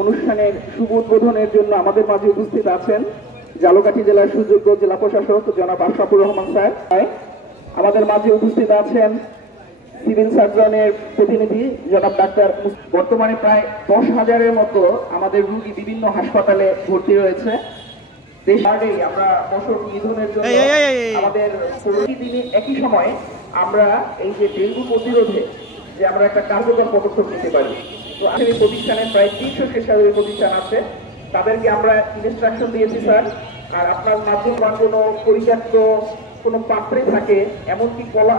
অনুষ্ঠানের শুভ উদ্বোধনের জন্য আমাদের মাঝে উপস্থিত আছেন ঝালকাঠি জেলার সুযোগ্য জেলা প্রশাসক জনাব আশরাফুর রহমান স্যার। আমাদের মাঝে উপস্থিত আছেন সিভিল সার্জনের প্রতিনিধি জনাব ডাক্তার। বর্তমানে প্রায় 10,000-এর মতো আমাদের রোগী বিভিন্ন হাসপাতালে ভর্তি রয়েছে। আমরা মশক নিধনের জন্য আমাদের প্রতিদিনই একই সময় আমরা এই যে ডেঙ্গু প্রতিরোধে যে আমরা একটা কার্যকর পদক্ষেপ নিতে পারি। তো এই প্রতিষ্ঠানে প্রায় 300 স্বেচ্ছাসেবী প্রতিষ্ঠান আছে, তাদেরকে আমরা ইনস্ট্রাকশন দিয়েছি স্যার। আর আপনার মাধ্যম কোনো পরিত্যক্ত কোনো পাত্রে থাকে, এমনকি কলা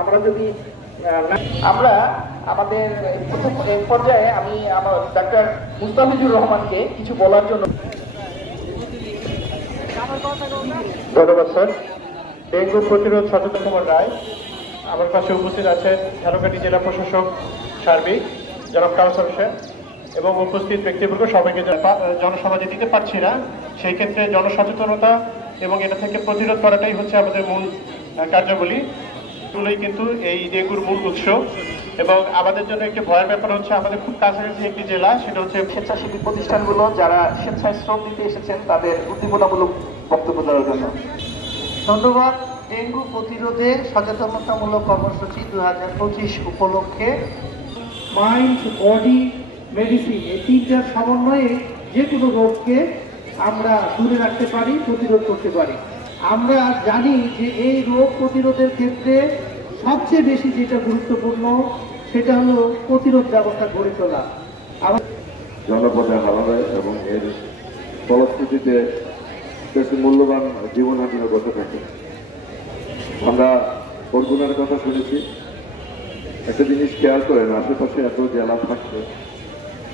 আমরা যদি আমরা আমাদের প্রথম পর্যায়ে আমি আমার ডাক্তার মুস্তাফিজুর রহমানকে কিছু বলার জন্য ধন্যবাদ স্যার। ডেঙ্গু প্রতিরোধ সচেতন কুমার রায় আমার পাশে উপস্থিত আছেন ঝালকাঠি জেলা প্রশাসক সার্বিক জনাব কাউসার হোসেন এবং উপস্থিত ব্যক্তিবর্গ সবাইকে জনসমাজে দিতে পারছি না, সেই ক্ষেত্রে জনসচেতনতা এবং এটা থেকে প্রতিরোধ করাটাই হচ্ছে আমাদের মূল কার্যাবলী। এগুলোই কিন্তু এই ডেঙ্গুর মূল উৎস এবং আমাদের জন্য একটি ভয়ের ব্যাপার হচ্ছে আমাদের খুব কাছাকাছি একটি জেলা, সেটা হচ্ছে স্বেচ্ছাসেবী প্রতিষ্ঠানগুলো যারা স্বেচ্ছায় শ্রম দিতে এসেছেন তাদের উদ্দীপনামূলক বক্তব্য দেওয়ার জন্য ধন্যবাদ। ডেঙ্গু প্রতিরোধে সচেতনতামূলক কর্মসূচি 2025 উপলক্ষে মাইন্ড, বডি, মেডিসিন এই তিনটার সমন্বয়ে যে কোনো রোগকে আমরা দূরে রাখতে পারি, প্রতিরোধ করতে পারি। আমরা জানি যে এই রোগ প্রতিরোধের ক্ষেত্রে সবচেয়ে বেশি যেটা গুরুত্বপূর্ণ সেটা হলো প্রতিরোধ ব্যবস্থা গড়ে তোলা। জনপদে হারাবে এবং এর ফলশ্রুতিতে বেশি মূল্যবান জীবনহানিও ঘটে থাকে। আমরা বরগুনার কথা শুনেছি, একটা জিনিস খেয়াল করেন, আশেপাশে এত জেলা থাকছে,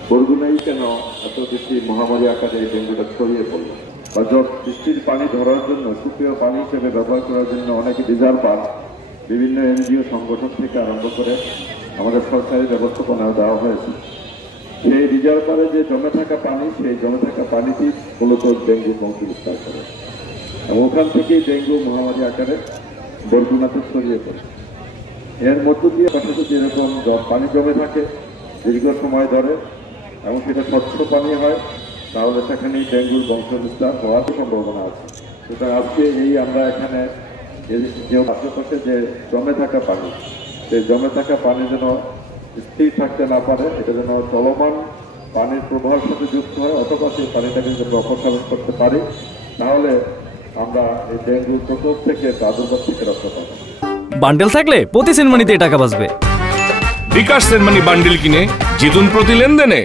বরগুনাই কেন এত বেশি মহামারী আকারে এই ডেঙ্গুটা ছড়িয়ে পড়লো? বা বৃষ্টির পানি ধরার জন্য, সুপেয় পানি হিসেবে ব্যবহার করার জন্য অনেকে রিজার্ভ পান বিভিন্ন এনজিও সংগঠন থেকে আরম্ভ করে আমাদের সরকারি ব্যবস্থাপনা দেওয়া হয়েছে। সেই রিজার্ভারে যে জমে থাকা পানি, সেই জমে থাকা পানিটি মূলত ডেঙ্গু বংশ বিস্তার করে এবং ওখান থেকেই ডেঙ্গু মহামারী আকারে বরগুনাতে ছড়িয়ে পড়ে। এর মধ্য দিয়ে পাশাপাশি যেরকম পানি জমে থাকে দীর্ঘ সময় ধরে এবং সেটা স্বচ্ছ পানি হয়, তাহলে সেখানেই ডেঙ্গুর বংশ বিস্তার হওয়ার সম্ভাবনা আছে। সুতরাং আজকে এই আমরা এখানে যে আশেপাশে যে জমে থাকা পানি, সেই জমে থাকা পানি যেন স্থির থাকতে না পারে, এটা যেন চলমান পানির প্রবাহের সাথে যুক্ত হয়, অথবা সেই পানিটাকে যদি অপসারণ করতে পারি, তাহলে আমরা এই ডেঙ্গুর প্রকোপ থেকে, প্রাদুর্ভাব থেকে রক্ষা পাবো। বান্ডেল থাকলে প্রতি সেনমানিতে টাকা বাঁচবে। বিকাশ সেনমানি বান্ডেল কিনে জিতুন প্রতি লেনদেনে।